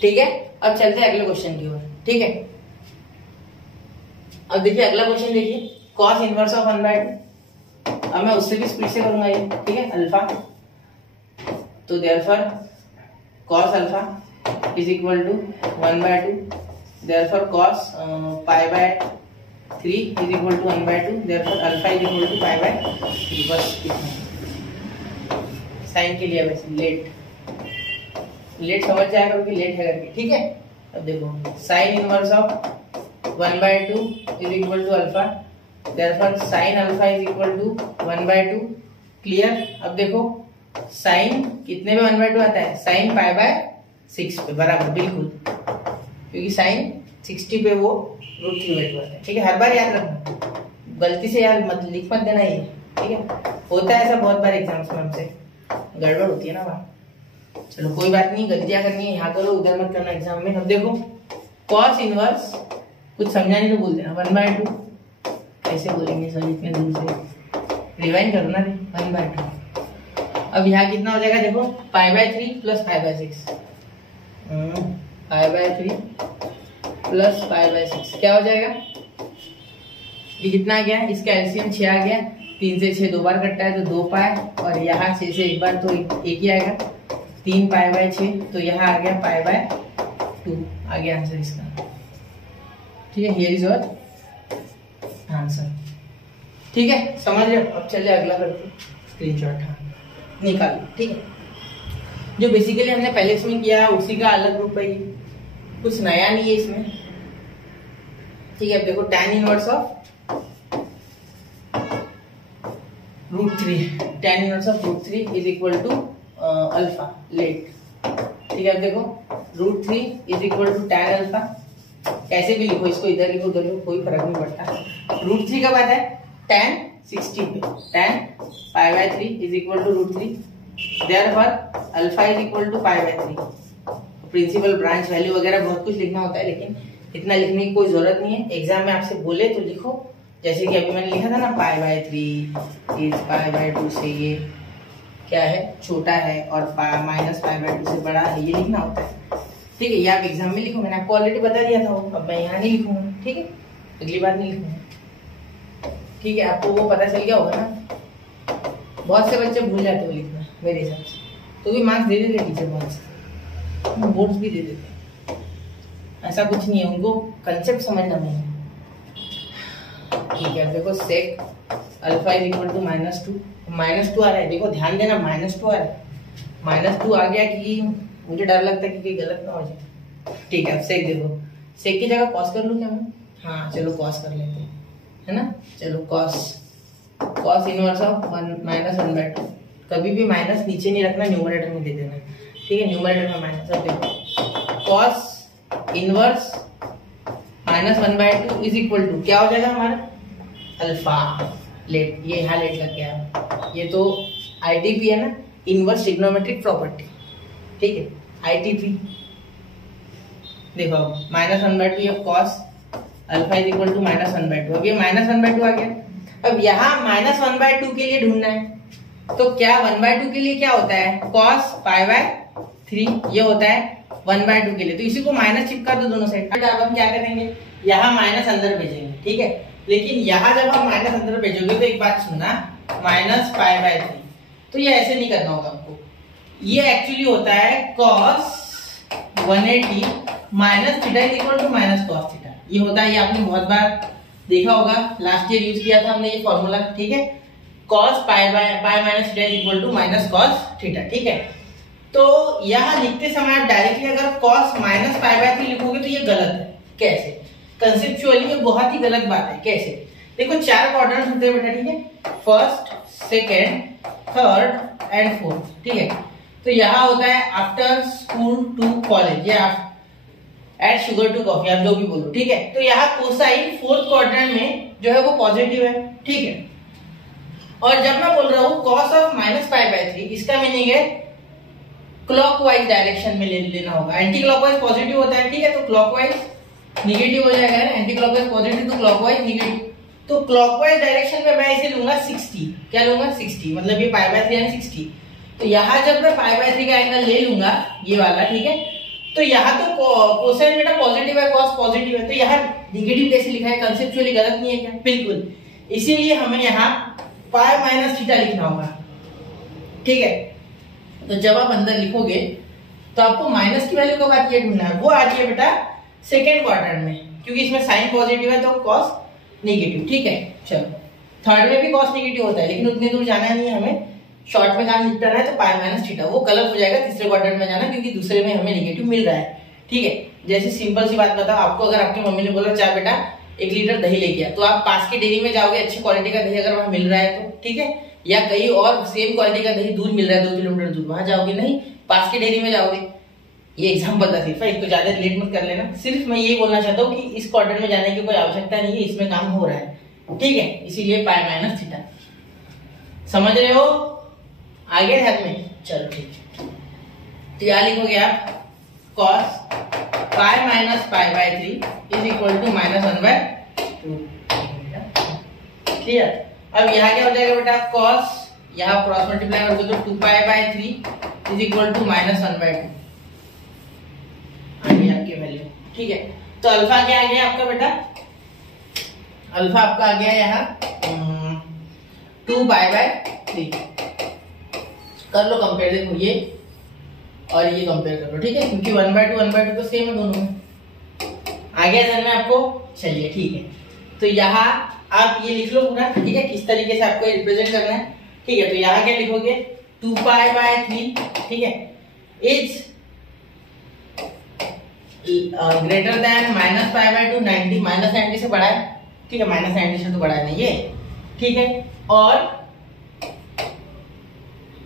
ठीक है। अब चलते हैं अगले क्वेश्चन की ओर, ठीक है। अब देखिए अगला क्वेश्चन देखिए, cos इनवर्स ऑफ 1/2। अब मैं उससे भी स्पीड से करूंगा ये, ठीक है, अल्फा। तो therefore cos alpha is equal to 1/2, therefore cos pi by 3 is equal to 1/2, therefore alpha is equal to pi by 3। बस इतना साइन के लिए वैसे लेट समझ जाया करो कि लेट है करके, ठीक है। अब देखो sine inverse of 1/2 is equal to alpha, therefore sine alpha is equal to 1/2, clear. अब देखो साइन कितने पे 1/2 आता है, साइन पाई बाय 6 पे, बराबर बिल्कुल, क्योंकि साइन 60 पे वो √3 आता है, ठीक है। हर बार याद रखना, गलती से यार मत लिख मत देना ये, ठीक है। होता है ऐसा बहुत बार एग्जाम्स में, हमसे गड़बड़ होती है ना वहाँ। चलो कोई बात नहीं, गलतियां करनी है यहाँ करो, उधर मत करना एग्जाम में। अब देखो cos इनवर्स, कुछ समझा नहीं तो बोल देना 1/2, कैसे बोलेंगे सर इतने दूर से, रिवाइंड करो ना 1/2। अब यहाँ कितना हो जाएगा देखो, पाई by 3 plus pi by 6, pi by 3 plus pi by 6 क्या हो जाएगा, ये कितना आ गया, इसका एलसीएम 6 आ गया, 3 से 6 2 बार कटता है तो 2 पाई, और यहाँ 6 से 1 बार तो 1 ही आएगा, 3 पाई बाय 6, तो यहाँ आ गया पाई बाय 2, आ गया आंसर इसका, ठीक है। हियर इज योर आंसर, ठीक है, समझ रहे हो। अब चलिए अगला करते हैं, स्क्रीनशॉट निकालो, ठीक है। जो बेसिकली हमने पहले इसमें किया उसी का अलग रूप है, कुछ नया नहीं है इसमें, ठीक है। अब देखो tan inverse of √3, tan inverse of √3 is equal to alpha, let, ठीक है। अब देखो √3 is equal to tan alpha, कैसे भी लिखो इसको, इधर लिखो उधर लिखो कोई फर्क नहीं पड़ता। √3 कब आता है, tan 60 पे, tan pi by 3 is equal to √3, therefore alpha is equal to pi by 3। Principal branch value वगैरह बहुत कुछ लिखना होता है, लेकिन इतना लिखने की कोई जरूरत नहीं है। एग्जाम में आपसे बोले तो लिखो, जैसे कि अभी मैंने लिखा था ना, पाई बाय 3 इज पाई बाय 2 से ये क्या है, छोटा है, और माइनस पाई बाय 2 से बड़ा है, ये लिखना होता है, ठीक है। ये आप एग्जाम में लिखो, मैंने आपको ऑलरेडी बता दिया था, अब मैं यहाँ नहीं लिखूंगा, ठीक है, अगली बार नहीं लिखूंगा, ठीक है। आपको वो पता चल गया होगा ना, बहुत से बच्चे भूल जाते हो लिखना मेरे हिसाब से, तो भी मार्क्स दे देते टीचर, बहुत से बोर्ड्स भी दे देते, ऐसा कुछ नहीं है, उनको कंसेप्ट समझना नहीं है, ठीक है। देखो sec alpha is equal to -2 आ रहा है, देखो ध्यान देना, -2 आ रहा है, -2 आ गया कि मुझे डर लगता है कि कोई गलत ना हो जाए, ठीक है। अब सेक देखो, सेक की जगह कॉस कर लूँ क्या मैं, हाँ चलो कॉस कर लेते हैं, है ना। चलो कॉस इनवर्स ऑफ -1/2, कभी भी माइनस नीचे नहीं रखना, न्यूमरेटर में दे देना, ठीक है, न्यूमरेटर में माइनस। अब देखो cos inverse -1/2 is equal to क्या हो जाएगा हमारा, अल्फा, लेट, ये यहाँ लेट लग गया, ये तो आईटीपी है ना, इनवर्स ट्रिग्नोमेट्रिक प्रॉपर्टी, ठीक है, आईटीपी। देखो -1/2 of cos alpha is equal to -1/2, अब ये -1/2 आ गया। अब यहाँ -1/2 के लिए ढूंढना है, तो क्या 1/2 के लिए क्या होता है, cos पाई बाय 3, ये होता है 1/2 के लिए, तो इसी को माइनस चिपका दो दोनों साइड। अब हम क्या करेंगे, यहाँ माइनस अंदर भेजेंगे, ठीक है, लेकिन यहाँ जब हम माइनस अंदर भेजोगे तो एक बात सुनना, -पाई बाय 3, तो ये ऐसे नहीं करना होगा आपको, ये एक्चुअली होता है cos 180 minus theta is equal to minus cos theta, ये होता है, ये आपने बहुत बार देखा होगा, लास्ट ईयर यूज किया था हमने ये फॉर्मूला, ठीक है, cos pi minus theta is equal to minus cos theta, ठीक है। तो यहाँ लिखते समय आप डायरेक्टली अगर cos माइनस पाई बाय 3 लिखोगे तो ये गलत है, कैसे, कंसेप्चुअली ये बहुत ही गलत बात है, कैसे, देखो 4 क्वाड्रेंट्स होते हैं बेटा, ठीक है, first, second, third and fourth, ठीक है। तो यहाँ होता है आफ्टर स्कूल टू कॉलेज, या ऐड शुगर टू कॉफी, आप जो भी बोलो, ठीक है। तो यहाँ कोसाइन फोर्थ क्वाड्रेंट में जो है वो पॉजिटिव है, ठीक है। और जब मैं बोल रहा हूँ कॉस ऑफ -π/3, इसका मीनिंग है क्लॉकवाइज डायरेक्शन में लेना होगा। एंटी क्लॉकवाइज पॉजिटिव होता है, ठीक है, तो क्लॉकवाइज निगेटिव हो जाएगा ना, एंटी क्लॉकवाइज पॉजिटिव तो क्लॉकवाइज निगेटिव। तो क्लॉकवाइज डायरेक्शन में मैं इसे लूंगा 60, क्या लूंगा 60, मतलब ये π/3 यानी 60। तो यहाँ जब मैं π/3 का एंगल ले लूंगा ये वाला, ठीक है, तो यहाँ तो कोसाइन बेटा पॉजिटिव है, कॉस पॉजिटिव है, तो यहाँ निगेटिव कैसे लिखा है, कंसेप्चुअली गलत नहीं है क्या? बिल्कुल। इसीलिए हमें यहाँ π - थीटा लिखना होगा, ठीक है। तो जब आप अंदर लिखोगे तो आपको माइनस की वैल्यू कब आती है ढूंढना है, वो आती है बेटा सेकेंड क्वाड्रेंट में, क्योंकि इसमें साइन पॉजिटिव है तो कॉस नेगेटिव, ठीक है। चलो थर्ड में भी कॉस नेगेटिव होता है, लेकिन उतने दूर जाना नहीं है हमें, शॉर्ट में काम निपटाना है, तो π - थीटा वो गलत हो जाएगा, तीसरे क्वाड्रेंट में जाना, क्योंकि दूसरे में हमें नेगेटिव मिल रहा है, ठीक है। जैसे सिंपल सी बात बताओ आपको, अगर आपकी मम्मी ने बोला चार बेटा 1 लीटर दही लेके आ, तो आप पास की डेयरी में जाओगे, अच्छी क्वालिटी का दही अगर वहां मिल रहा है तो, ठीक है, या कहीं और सेम क्वालिटी का दही दूर मिल रहा है 2 किलोमीटर दूर, वहां जाओगे नहीं, पास की डेयरी में जाओगे। ये एग्जांपल था सिर्फ, इसको ज्यादा रिलेट मत कर लेना, सिर्फ मैं ये बोलना चाहता हूँ कि इस क्वाड्रेंट में जाने की कोई आवश्यकता नहीं है, इसमें काम हो रहा है, ठीक है, इसीलिए π - थीटा। समझ रहे हो? आगे ध्यान में, चलो ठीक है। तो यहाँ लिखोगे आप cos π - π/3 is equal to -1/2। Clear? अब यहाँ क्या हो जाएगा बेटा, cos यहाँ क्रॉस मल्टीप्लाई कर दो तो 2π/3 इज इक्वल टू -1/2 आपकी वैल्यू, ठीक है। तो अल्फा क्या आ गया आपका बेटा, अल्फा आपका आ गया यहाँ 2π/3। कर लो कंपेयर, देखो ये और ये कंपेयर कर लो, ठीक है, क्योंकि 1/2 तो सेम है दोनों में। आ गया ध्यान में आपको? चलिए ठीक है। तो यहाँ आप ये लिख लो पूरा, ठीक है, किस तरीके से आपको रिप्रेजेंट करना है, ठीक है। तो यहाँ क्या लिखोगे, 2π/3, ठीक है, इज ग्रेटर देन -π/2, 90, -90 से बड़ा है, ठीक है, -90 से तो बड़ा है नहीं ये, ठीक है। और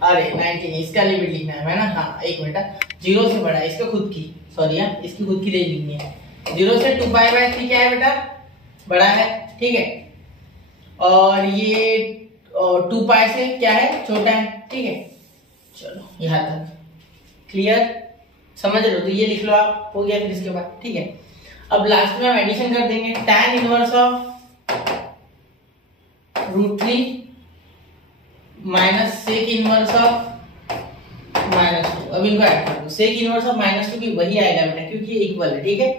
अरे 90 इसका लिमिट लिखना है ना, हाँ एक मिनट, 0 से बड़ा है, इसका खुद की, सॉरी यार, इसकी खुद की रेंज लिखनी है। 0 से 2π/3 क्या है बेटा, बड़ा है, ठीक है, और ये 2π से क्या है, छोटा है, ठीक है। चलो यहाँ तक क्लियर, समझ लो, तो ये लिख लो आप, हो गया। फिर इसके बाद ठीक है, अब लास्ट में हम एडिशन कर देंगे, tan inverse of √3 minus sec inverse of -2। अब इनको ऐड कर दो, सेक इनवर्स ऑफ -2 भी वही आएगा बेटा, क्योंकि ये इक्वल है, ठीक है।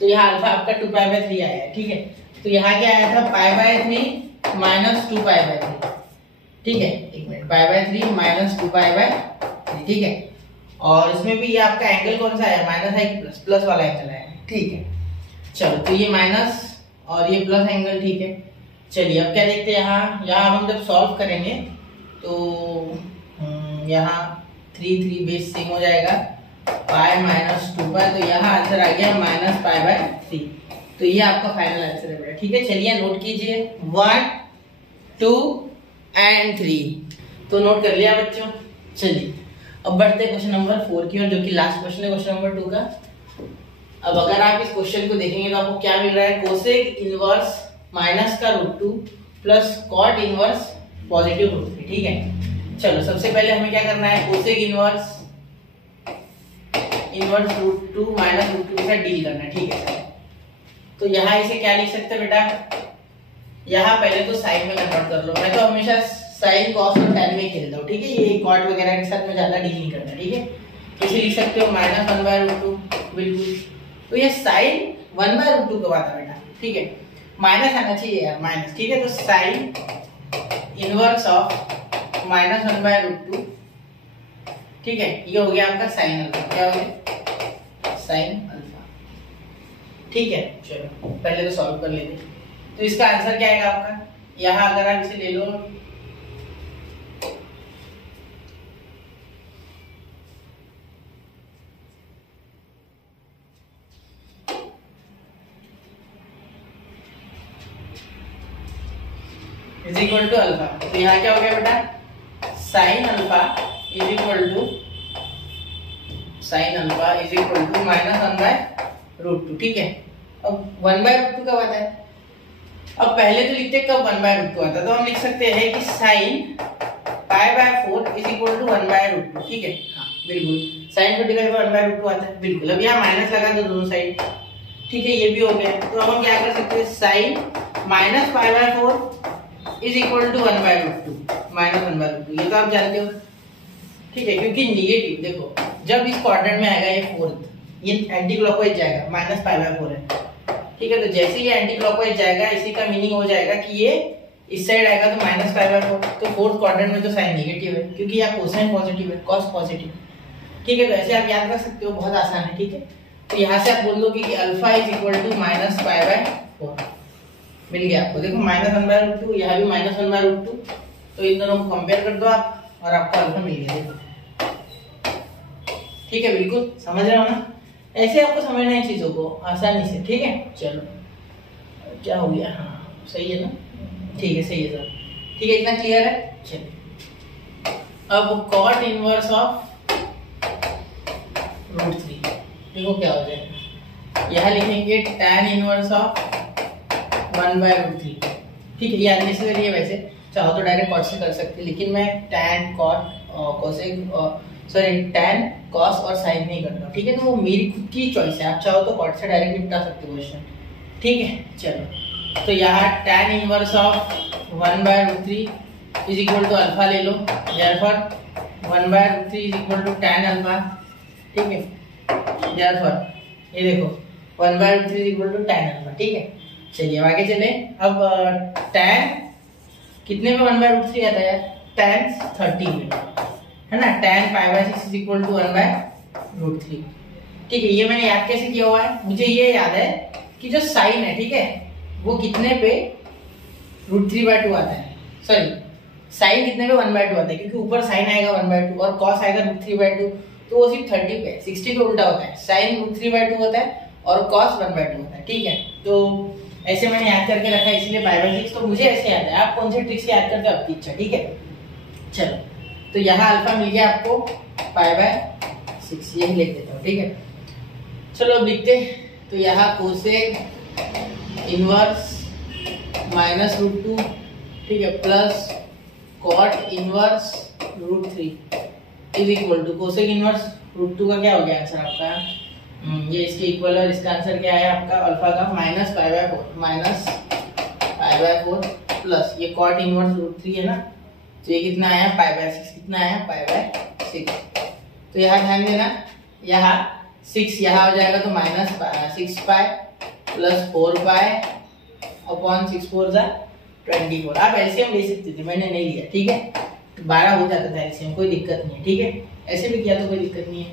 तो यहाँ अल्फा आपका 2π/3 आया है, ठीक है। तो यहाँ क्या आया था, π/3 माइनस 2π/3, ठीक है, एक मिनट, π/3 माइनस 2π/3, ठीक है। और इसमें भी ये आपका एंगल कौन सा आया, माइनस है कि प्लस वाला एंगल आया, ठीक है। चलो तो ये माइनस और ये प्लस एंगल, ठीक है। चलिए अब क्या देखते हैं, यहाँ हम जब सॉल्व करेंगे तो यहाँ 3 बेस सेम हो जाएगा, π - 2π, तो यहाँ आंसर आ गया -π/3। तो ये आपका फाइनल आंसर है बेटा, ठीक है। चलिए नोट कीजिए 1, 2 एंड 3, तो नोट कर लिया बच्चों। चलिए अब बढ़ते हैं क्वेश्चन नंबर 4 की ओर, जो कि लास्ट क्वेश्चन है, क्वेश्चन नंबर 2 का। अब अगर आप इस क्वेश्चन को देखेंगे तो आपको क्या मिल रहा है, कोसेक इनवर्स माइनस का √2 प्लस कॉट इनवर्स पॉजिटिव √3, ठीक है। चलो सबसे पहले हमें क्या करना है, कोसेक इनवर्स √2 माइनस √2 के साथ डील करना है, ठीक है। तो यहाँ इसे क्या लिख सकते हैं बेटा, यहाँ पहले तो साइन में कन्वर्ट कर लो, मैं तो हमेशा साइन कॉस और tan में खेलता हूँ, ठीक है, ये कॉट वगैरह के साथ में ज्यादा डील नहीं करना, ठीक है। तो इसे लिख सकते हो -1/√2, बिल्कुल। तो ये साइन 1/√2 कब आता बेटा, ठीक है, माइनस आना चाहिए यार, माइनस, ठीक है। तो साइन इनवर्स ऑफ -1/√2, ठीक है, ये हो गया आपका साइन अल्फा, क्या हो गया, साइन अल्फा, ठीक है। चलो पहले तो सॉल्व कर लेते हैं। तो इसका आंसर क्या आएगा आपका, यहाँ अगर आप इसे ले लो, इज इक्वल टू अल्फा, तो यहाँ क्या हो गया बेटा, sine alpha is equal to -1/√2 √2, ठीक है। अब 1/√2 कब आता है? अब पहले तो लिखते कब 1/√2 आता है, तो हम लिख सकते हैं कि sin π/4 = 1/√2, ठीक है। हाँ बिल्कुल, sin 45 1/√2 आता है, बिल्कुल। अब यहाँ माइनस लगा दो दोनों साइड, ठीक है, ये भी हो गया। तो अब हम क्या कर सकते हैं, sin -π/4 = 1/√2, -1/√2, ये तो आप जानते हो, ठीक है। क्योंकि निगेटिव देखो जब इस क्वाड्रेंट में आएगा ये फोर्थ, ये एंटी क्लॉकवाइज जाएगा, -π/4 है, ठीक है। तो जैसे ये एंटी क्लॉकवाइज जाएगा, इसी का मीनिंग हो जाएगा कि ये इस साइड आएगा तो -π/4, तो फोर्थ क्वाड्रेंट में तो साइन नेगेटिव है, क्योंकि यहाँ कोसाइन पॉजिटिव है, कॉस पॉजिटिव, ठीक है। तो ऐसे आप याद रख सकते हो, बहुत आसान है, ठीक है। तो यहाँ से आप बोल दो कि अल्फा = -π/4 मिल गया आपको। देखो -1/√2, यहाँ भी -1/√2, तो इन दोनों को कंपेयर कर दो आप और आपको अल्फा मिल गया, देखो, ठीक है। बिल्कुल समझ रहे हो ना, ऐसे आपको समझना है चीजों को आसानी से, ठीक है। चलो क्या हो गया, हाँ सही है ना, ठीक है, सही है सर, ठीक है, इतना क्लियर है। चलिए अब cot इनवर्स ऑफ √3, देखो क्या हो जाएगा, यहाँ लिखेंगे tan इनवर्स ऑफ 1/√3, ठीक है। ये अननेसेसरी है, वैसे चाहो तो डायरेक्ट cot से कर सकते, लेकिन मैं tan cot tan cos और sin नहीं करता, ठीक है। तो वो मेरी खुद की चॉइस है, आप चाहो तो cot से डायरेक्ट निपटा सकते हो क्वेश्चन, ठीक है। चलो तो यहाँ tan इनवर्स ऑफ 1/√3 = अल्फा ले लो, therefore 1/√3 = tan अल्फा, ठीक है। therefore ये देखो 1/√3 = tan अल्फा, ठीक है। चलिए अब आगे चले। अब tan कितने में 1/√3 आता है, tan 30 में, है ना। tan π/6 = 1/√3, ठीक है। ये मैंने याद कैसे किया हुआ है, मुझे ये याद है कि जो साइन है, ठीक है, वो कितने पे √3/2 आता है, सॉरी साइन कितने पे 1/2 आता है, क्योंकि ऊपर साइन आएगा 1/2 और कॉस आएगा √3/2, तो वो सिर्फ 30 पे 60 पे उल्टा होता है, साइन √3/2 होता है और कॉस 1/2 होता है, ठीक है। तो ऐसे मैंने याद करके रखा है, इसलिए π/6, तो मुझे ऐसे याद है, आप कौन से ट्रिक से याद करते हो आपकी इच्छा, ठीक है। चलो तो यहाँ अल्फा मिल गया आपको π/6, यही लिख देता हूँ, ठीक है। चलो अब लिखते, तो यहाँ कोसेक इनवर्स -√2, ठीक है, plus cot inverse √3 = cosec inverse √2 का क्या हो गया आंसर आपका, ये इसके इक्वल, और इसका आंसर क्या है आपका अल्फा का -π/4 प्लस ये cot इनवर्स √3 है ना, तो ये कितना आया π/6, कितना आया π/6। तो यहाँ ध्यान देना, यहाँ 6 यहाँ हो जाएगा तो -6π प्लस 4π अपॉन 6 4 24। आप एलसीएम ले सकते थे, मैंने नहीं लिया, ठीक है। तो 12 हो जाता था एलसीएम, कोई दिक्कत नहीं है, ठीक है। ऐसे भी किया तो कोई दिक्कत नहीं है।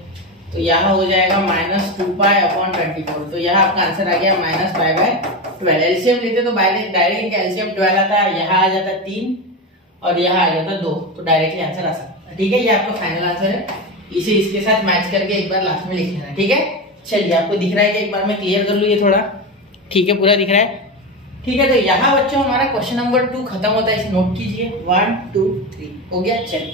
तो यहाँ हो जाएगा -2π अपॉन 24, तो यहाँ आपका आंसर आ गया -π/12। एलसीएम लेते तो डायरेक्ट एलसीएम 12 आता, यहाँ आ जाता 3 और यहाँ आ जाता 2, तो डायरेक्टली आंसर आ सकता, ठीक है। ये आपका फाइनल आंसर है, इसे इसके साथ मैच करके एक बार लास्ट में लिख लेना, ठीक है। चलिए आपको दिख रहा है कि एक बार मैं क्लियर कर लूँ ये थोड़ा, ठीक है, पूरा दिख रहा है, ठीक है। तो यहाँ बच्चों हमारा क्वेश्चन नंबर 2 खत्म होता है, इसे नोट कीजिए, 1 2 3 हो गया। चलिए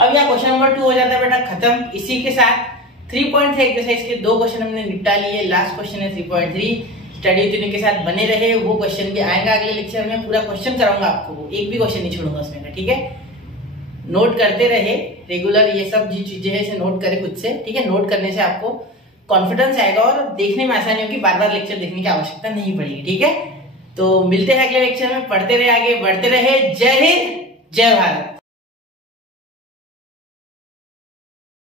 अब यहाँ क्वेश्चन नंबर 2 हो जाता है बेटा खत्म। इसी के साथ 3.3 एक्सरसाइज के 2 क्वेश्चन हमने निपटा लिए, लास्ट क्वेश्चन है 3.3। स्टडी रूटीन के साथ बने रहे, वो क्वेश्चन भी आएगा अगले लेक्चर में, पूरा क्वेश्चन कराऊंगा आपको, एक भी क्वेश्चन नहीं छोड़ूंगा उसमें का, ठीक है। नोट करते रहे रेगुलर, ये सब जो चीजें हैं इसे नोट करें खुद से, ठीक है। नोट करने से आपको कॉन्फिडेंस आएगा और देखने में आसानी होगी, बार बार लेक्चर देखने की आवश्यकता नहीं पड़ेगी, ठीक है। तो मिलते हैं अगले लेक्चर में, पढ़ते रहे, आगे बढ़ते रहे। जय हिंद, जय भारत।